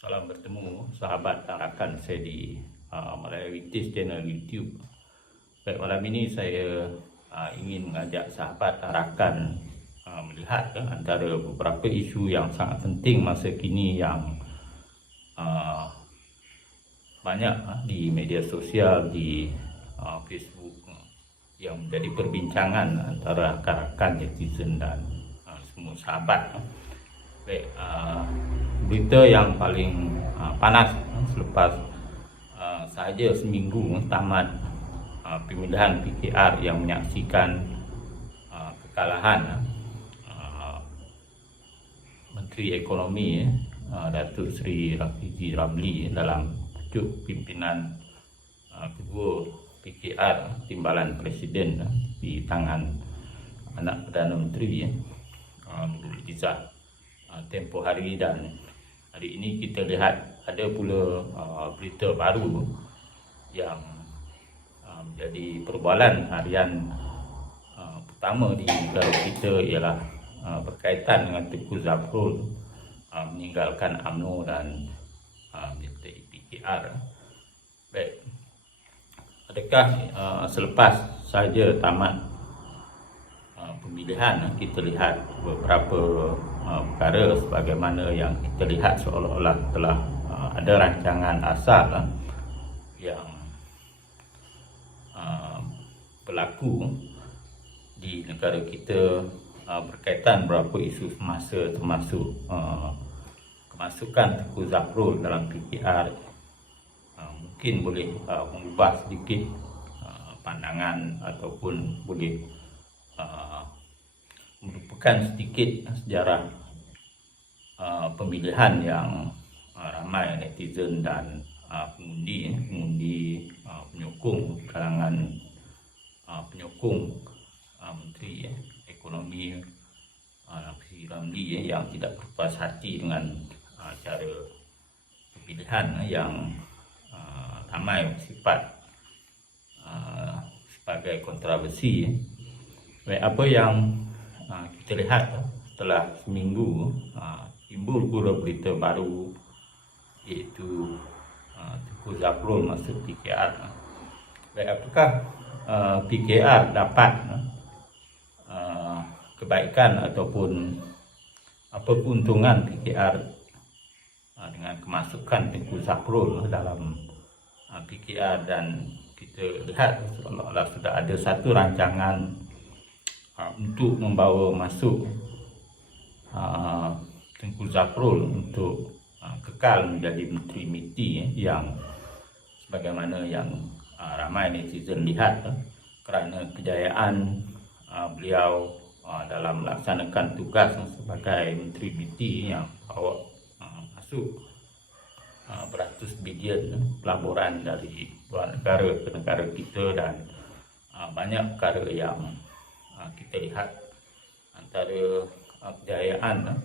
Salam bertemu sahabat dan rakan saya di uh, melalui Tis channel YouTube. Baik malam ini saya uh, ingin mengajak sahabat dan rakan uh, melihat uh, antara beberapa isu yang sangat penting masa kini yang uh, banyak uh, di media sosial di uh, Facebook uh, yang menjadi perbincangan antara rakan-rakan netizen dan uh, semua sahabat. Uh. Baik, uh, berita yang paling uh, panas selepas uh, sahaja seminggu tamat uh, pemilihan PKR yang menyaksikan uh, kekalahan uh, Menteri Ekonomi uh, Datuk Seri Rafizi Ramli dalam pucuk pimpinan uh, kedua PKR Timbalan Presiden uh, di tangan anak Perdana Menteri uh, Nurul Izzah tempoh hari dan hari ini kita lihat ada pula uh, berita baru yang uh, menjadi perbualan harian pertama di negara kita ialah berkaitan dengan Tengku Zafrul meninggalkan UMNO dan menyertai PKR. Baik. Adakah selepas saja tamat uh, pemilihan kita lihat beberapa uh, perkara sebagaimana yang kita lihat seolah-olah telah uh, ada rancangan asal uh, yang uh, berlaku di negara kita uh, berkaitan beberapa isu semasa termasuk uh, kemasukan Tengku Zafrul dalam PKR uh, mungkin boleh uh, mengubah sedikit uh, pandangan ataupun boleh uh, merupakan sedikit sejarah uh, pemilihan yang uh, ramai netizen dan uh, pengundi pengundi uh, penyokong kalangan uh, penyokong uh, menteri eh, ekonomi uh, Ramli eh, yang tidak berpuas hati dengan uh, cara pemilihan eh, yang uh, ramai bersifat uh, sebagai kontroversi eh. Baik, apa yang uh, kita lihat uh, setelah seminggu uh, timbul pula berita baru iaitu Tengku Zafrul masuk PKR. Baik, apakah PKR dapat kebaikan ataupun apa keuntungan PKR dengan kemasukan Tengku Zafrul dalam PKR dan kita lihat seolah-olah sudah ada satu rancangan uh, untuk membawa masuk uh, Tengku Zafrul untuk uh, kekal menjadi Menteri MITI eh, yang sebagaimana yang uh, ramai netizen lihat eh, kerana kejayaan uh, beliau uh, dalam melaksanakan tugas sebagai Menteri MITI yang bawa uh, masuk uh, beratus bilion eh, pelaburan dari luar negara ke negara kita dan uh, banyak perkara yang kita lihat antara kejayaan uh,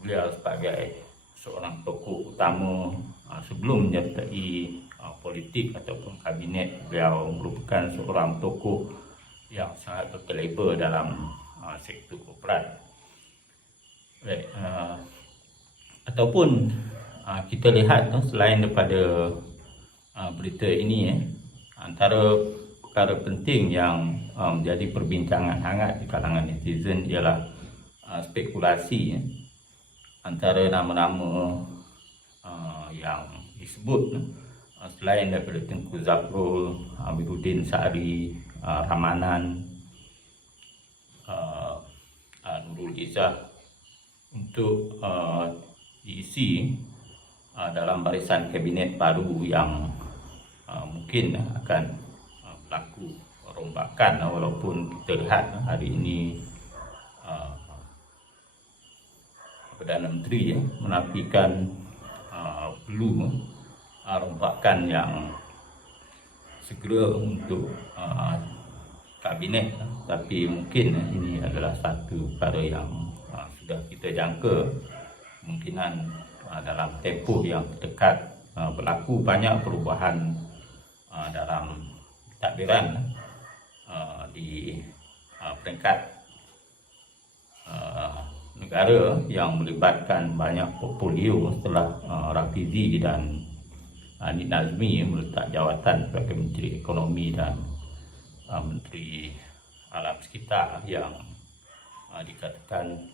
beliau sebagai seorang tokoh utama uh, sebelum menyertai politik ataupun kabinet beliau merupakan seorang tokoh yang sangat berkaliber dalam sektor korporat. Baik, ataupun kita lihat selain daripada berita ini eh, antara perkara penting yang uh, menjadi perbincangan hangat di kalangan netizen ialah uh, spekulasi eh, antara nama-nama uh, yang disebut uh, selain daripada Tengku Zafrul, Amiruddin Sa'ari, uh, Ramanan, uh, uh, Nurul Izzah untuk uh, diisi uh, dalam barisan kabinet baru yang uh, mungkin akan berlaku rombakan uh, walaupun kita lihat uh, hari ini uh, Perdana Menteri ya, menafikan uh, perlu uh, rombakan yang segera untuk uh, kabinet tapi mungkin uh, ini adalah satu perkara yang uh, sudah kita jangka kemungkinan uh, dalam tempoh yang dekat uh, berlaku banyak perubahan uh, dalam takbiran uh, di uh, peringkat uh, negara yang melibatkan banyak portfolio setelah uh, Rafizi dan Anid Nazmi meletak jawatan sebagai Menteri Ekonomi dan uh, Menteri Alam Sekitar yang uh, dikatakan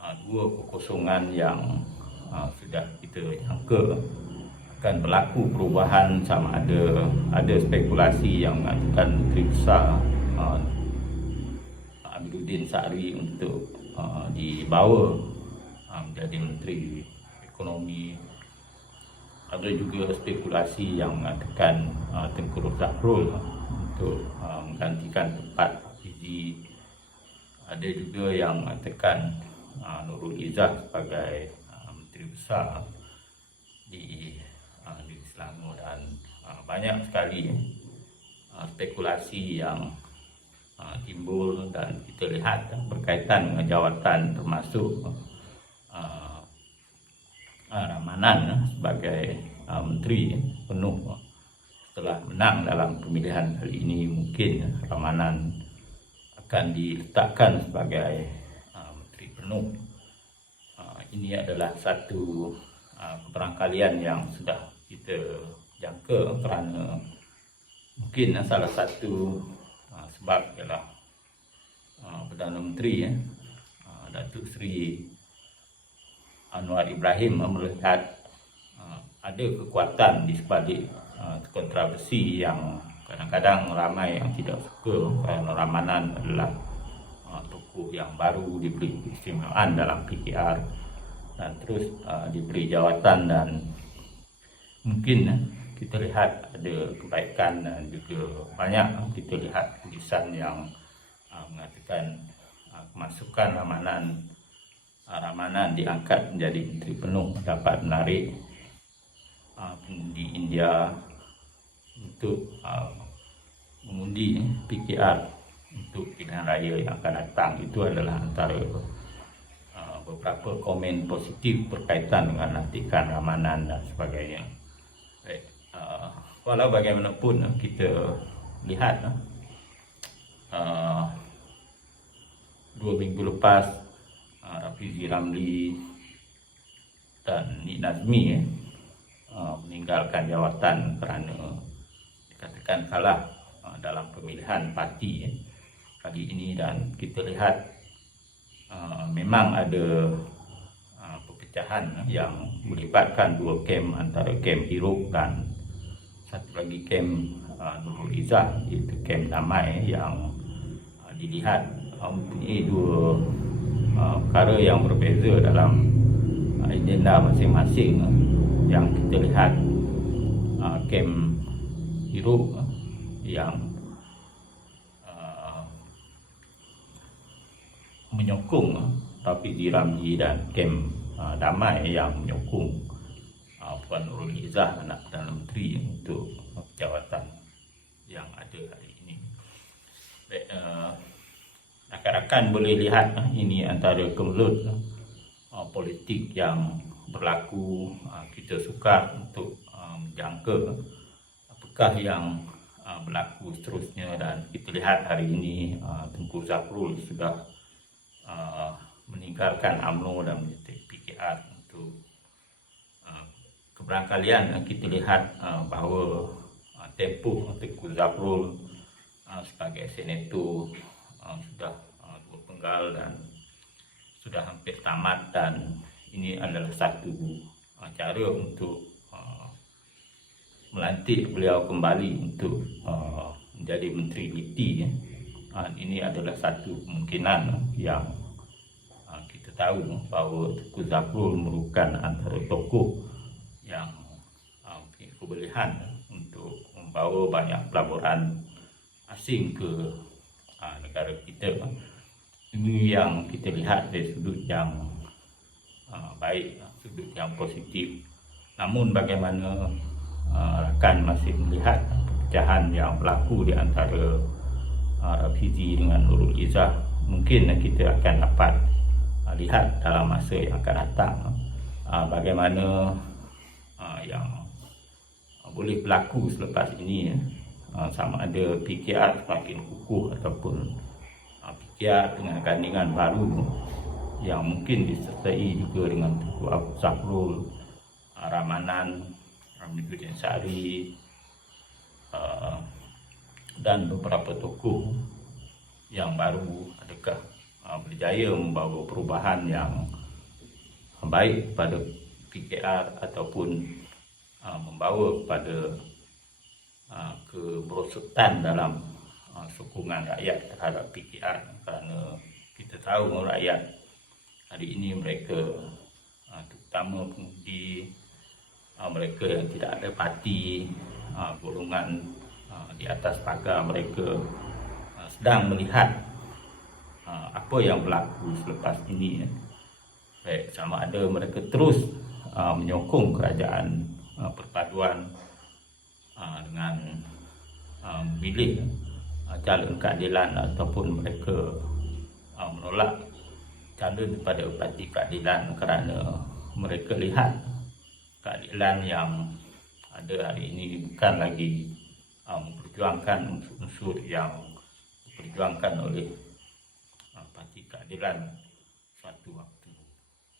uh, dua kekosongan yang uh, sudah kita jangka akan berlaku perubahan sama ada ada spekulasi yang mengatakan Besar uh, Amiruddin Sa'ri untuk uh, dibawa uh, menjadi Menteri Ekonomi. Ada juga spekulasi yang mengatakan uh, Tengku Zafrul untuk uh, menggantikan tempat Fizi ada juga yang mengatakan uh, Nurul Izzah sebagai uh, Menteri Besar di uh, di Selangor dan uh, banyak sekali uh, spekulasi yang timbul dan kita lihat uh, berkaitan dengan jawatan termasuk Ramanan uh, sebagai menteri penuh uh, setelah menang dalam pemilihan kali ini mungkin Ramanan akan diletakkan sebagai menteri penuh. Uh, ini adalah satu keberangkalian yang sudah kita jangka kerana mungkin salah satu uh, sebab ialah uh, Perdana Menteri eh, uh, Datuk Seri Anwar Ibrahim melihat ada kekuatan di sebalik kontroversi yang kadang-kadang ramai yang tidak suka kerana Ramanan adalah tokoh yang baru diberi keistimewaan dalam PKR dan terus uh, diberi jawatan dan mungkin uh, kita lihat ada kebaikan dan juga banyak uh, kita lihat tulisan yang uh, mengatakan kemasukan Ramanan Ramanan diangkat menjadi menteri penuh dapat menarik pengundi India untuk mengundi PKR untuk pilihan raya yang akan datang itu adalah antara beberapa komen positif berkaitan dengan nantikan Ramanan dan sebagainya. Uh, walau bagaimanapun uh, kita lihat uh, uh, dua minggu lepas uh, Rafizi Ramli dan Nik Nazmi uh, meninggalkan jawatan kerana dikatakan salah uh, dalam pemilihan parti eh, kali ini. Dan kita lihat uh, memang ada uh, perpecahan eh, yang melibatkan dua kem antara kem Hiruk dan satu lagi kem uh, Nurul Izzah iaitu kem Damai yang uh, dilihat uh, mempunyai dua uh, perkara yang berbeza dalam uh, agenda masing-masing uh, yang kita lihat uh, kem Hiruk uh, yang uh, menyokong Rafiq Diramji dan Kem uh, Damai yang menyokong Puan Nurul Izzah anak Perdana Menteri untuk jawatan yang ada hari ini. Baik, uh, rakan-rakan boleh lihat uh, ini antara kemelut uh, politik yang berlaku uh, kita sukar untuk menjangka apakah yang uh, berlaku seterusnya dan kita lihat hari ini uh, Tengku Zafrul sudah uh, meninggalkan UMNO dan menjadi PKR keberangkalian uh, kita lihat uh, bahawa uh, tempoh Tengku Zafrul sebagai senator sudah uh, dua penggal dan sudah hampir tamat dan ini adalah satu cara untuk melantik beliau kembali untuk menjadi menteri ya. Uh, ini adalah satu kemungkinan yang kita tahu bahawa Tuku Zafrul merupakan antara tokoh yang punya kebolehan untuk membawa banyak pelaburan asing ke uh, negara kita. Ini yang kita lihat dari sudut yang uh, baik, sudut yang positif. Namun bagaimana uh, rakan masih melihat perpecahan yang berlaku di antara Rafizi dengan Nurul Izzah mungkin kita akan dapat lihat dalam masa yang akan datang bagaimana yang uh, boleh berlaku selepas ini uh, sama ada PKR semakin kukuh ataupun uh, PKR dengan gandingan baru yang mungkin disertai juga dengan Tengku Abu Zahrul, uh, Ramanan, Amiruddin Sari dan beberapa tokoh yang baru. Adakah berjaya membawa perubahan yang baik pada PKR ataupun uh, membawa kepada uh, kemerosotan dalam uh, sokongan rakyat terhadap PKR kerana kita tahu rakyat hari ini mereka terutama pengundi mereka yang tidak ada parti golongan di atas pagar mereka sedang melihat apa yang berlaku selepas ini ya. Baik, sama ada mereka terus menyokong kerajaan uh, perpaduan uh, dengan uh, memilih uh, calon keadilan ataupun mereka uh, menolak calon daripada parti keadilan kerana mereka lihat keadilan yang ada hari ini bukan lagi uh, memperjuangkan unsur-unsur yang diperjuangkan oleh uh, parti keadilan suatu waktu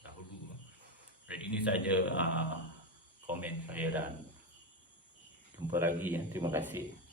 dahulu. Dan ini saja uh, komen saya dan jumpa lagi ya. Terima kasih.